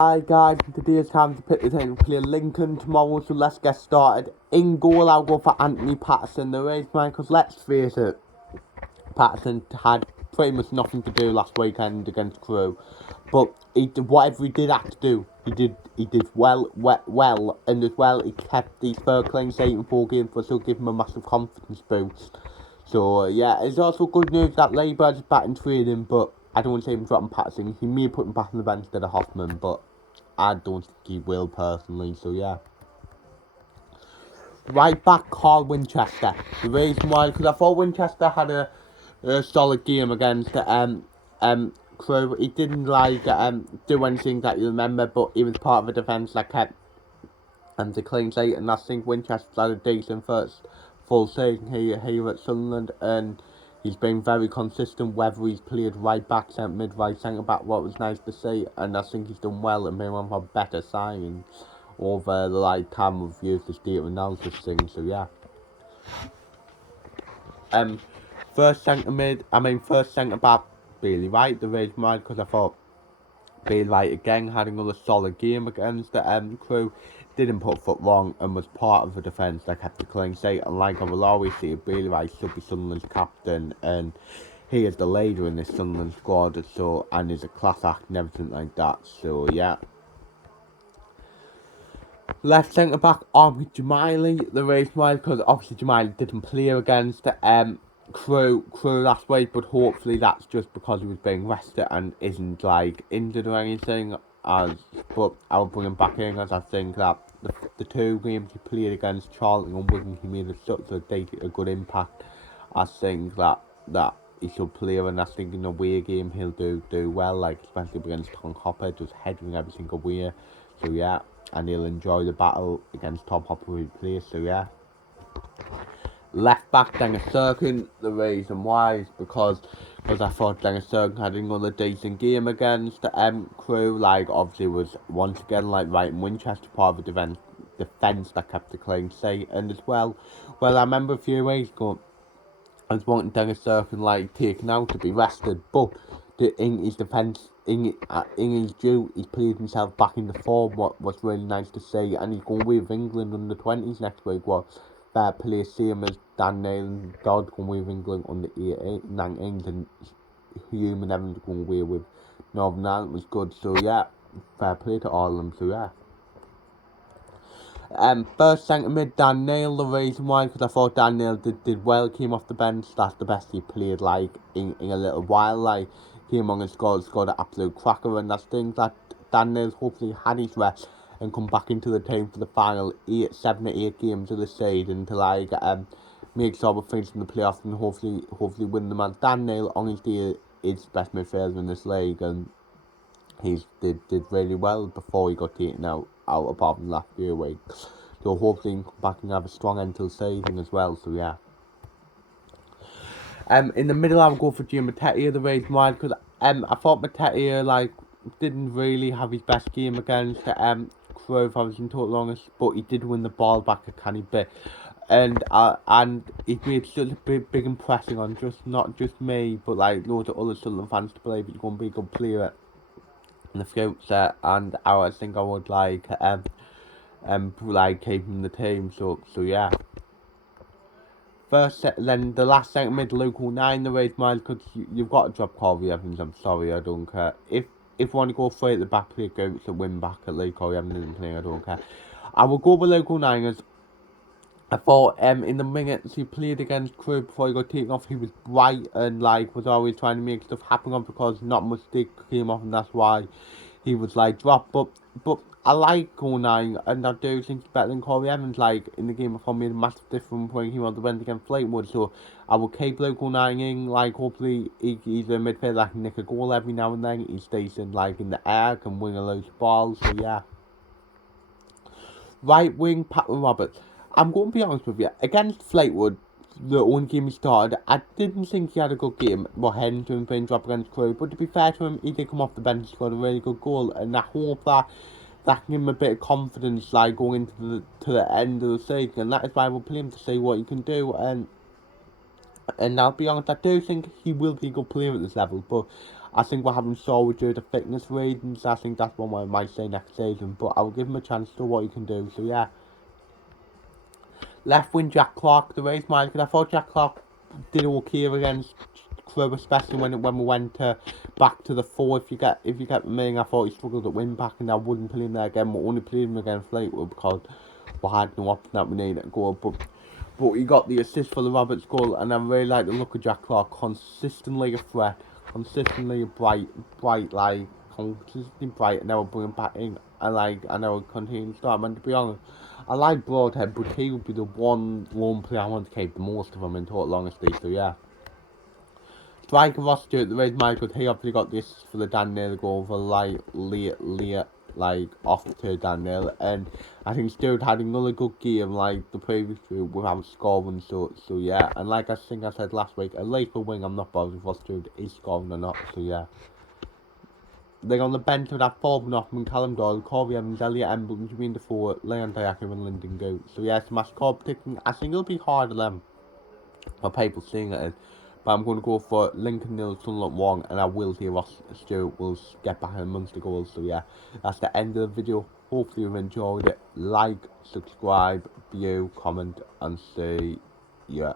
Hi guys, today it's time to pick the team to play Lincoln tomorrow, so let's get started. In goal, I'll go for Anthony Patterson, the race man, because let's face it, Patterson had pretty much nothing to do last weekend against Crewe, but he did whatever he did have to do. He did well, and as well he kept these third clean sheet in 4 games, which will give him a massive confidence boost. So yeah, it's also good news that Labour is back in training, but I don't see him dropping Patterson. He may put him back on the bench instead of Hoffman, but I don't think he will personally, so yeah. Right back, Carl Winchester. The reason why, because I thought Winchester had a solid game against Crew. He didn't do anything that you remember, but he was part of a defence that kept the clean sheet, and I think Winchester had a decent first full season here at Sunderland, and he's been very consistent, whether he's played right back, centre mid, right centre back, what was nice to see, and I think he's done well and been one of our better signings over the time we've used this data analysis thing, so yeah. First centre back, Bailey Wright, the reason why, because I thought Bailey Wright again had another solid game against the Crew. Didn't put foot wrong and was part of the defence that kept the clean sheet. And like I will always say, Bailey Wright should be Sunderland's captain, and he is the leader in this Sunderland squad. So, and is a class act and everything like that. So yeah. Left centre back, Ahmed Jamili. The reason why, because obviously Jamili didn't play against Crew last week, but hopefully that's just because he was being rested and isn't injured or anything. But I'll bring him back in, as I think that the 2 games he played against Charlton and Wigan, he made such a good impact. I think that he should play, and I think in a away game he'll do well, especially against Tom Hopper, just heading every single way. So yeah, and he'll enjoy the battle against Tom Hopper who he plays. So yeah. Left back Dennis Serkin, the reason why is because I thought Dennis Serkin had another decent game against Crew. Obviously was once again right in Winchester, part of the defence that kept the clean sheet, and as well I remember a few weeks ago I was wanting Dennis Serkin taken out to be rested, but in his defence, in his due, he's played himself back into form. What was really nice to see, and he's going with England under 20s next week. Fair play, same as Dan Neil and Dodd going with England under 19s, and Hume and Evans going away with Northern Ireland was good. So yeah, fair play to all of them. So yeah. First centre mid, Dan Neil, the reason why, because I thought Dan Neil did well, came off the bench. That's the best he played in a little while. Came on and scored an absolute cracker, and that's things that Dan Neil's hopefully had his rest and come back into the team for the final 7 or 8 games of the season to make sure we're finishing the playoffs and hopefully win them. And Dan Neil honestly is best midfielder in this league, and he did really well before he got taken out apart from the last few weeks. So hopefully he can come back and have a strong end to the season as well. So yeah. In the middle, I would go for Jim Matete, the reason why, because I thought Matete didn't really have his best game against Crew, if I was in total honest, but he did win the ball back a canny bit, and he made such a big impression on not just me, but loads of other Sunderland fans to believe he's going to be a good player in the future, and I think I would keep him in the team. So yeah. Then the last centre mid, local 9, the race miles, because you've got to drop Corey Evans. I'm sorry, I don't care. If you want to go straight at the back, play go to win back at Lee Corey Evans isn't playing, I don't care. I will go with local 9 as I thought in the minutes he played against Crew before he got taken off, he was bright and was always trying to make stuff happen on, because not much stick came off, and that's why he was dropped. But I like Go9, and I do think he's better than Corey Evans. In the game before, made a massive difference when he won the win against Fleetwood. So I will keep local 9 in. Hopefully he's a midfielder that can nick a goal every now and then. He's decent in the air, can win a load of balls. So yeah. Right wing, Patton Roberts. I'm going to be honest with you. Against Fleetwood, the only game he started, I didn't think he had a good game. Heading to him being dropped against Crew, but to be fair to him, he did come off the bench, scored a really good goal, and I hope that can give him a bit of confidence, going into the end of the season, and that is why we'll play him to see what he can do. And I'll be honest, I do think he will be a good player at this level, but I think we're having Saul do the fitness readings. I think that's one I might say next season, but I'll give him a chance to what he can do. So yeah. Left wing Jack Clark, the race mine, because I thought Jack Clark did okay against Crew, especially when we went back to the 4. If you get me, I thought he struggled at win back, and I wouldn't play him there again. But only played him against Fleetwood because we had no option that we needed to go. But he got the assist for the Roberts goal, and I really like the look of Jack Clark. Consistently a threat, consistently bright, like consistently bright, and now we'll bring him back in. I know continue to start. And to be honest, I like Broadhead, but he would be the one lone player I want to keep the most of him in total honesty. So yeah. Striker Ross Stewart, the raise Michael, he obviously got this for the Dan Naylor goal for like off to Dan Naylor, and I think Stewart had another good game like the previous week without scoring, so yeah, and like I think I said last week, at least for wing I'm not bothered if Ross Stewart is scoring or not, so yeah. They're on the bench with that Forbin Hoffman, Callum Doyle, Corey Evans, Elliot Embleton, Jermaine Defoe, Leon Diaco and Lyndon Goot. So yeah, it's my score prediction. I think it'll be harder than for people seeing it in. But I'm going to go for Lincoln nil, Sunderland 1, and I will see Ross Stewart will get back in Munster goals. So yeah, that's the end of the video. Hopefully you've enjoyed it. Like, subscribe, view, comment, and see ya.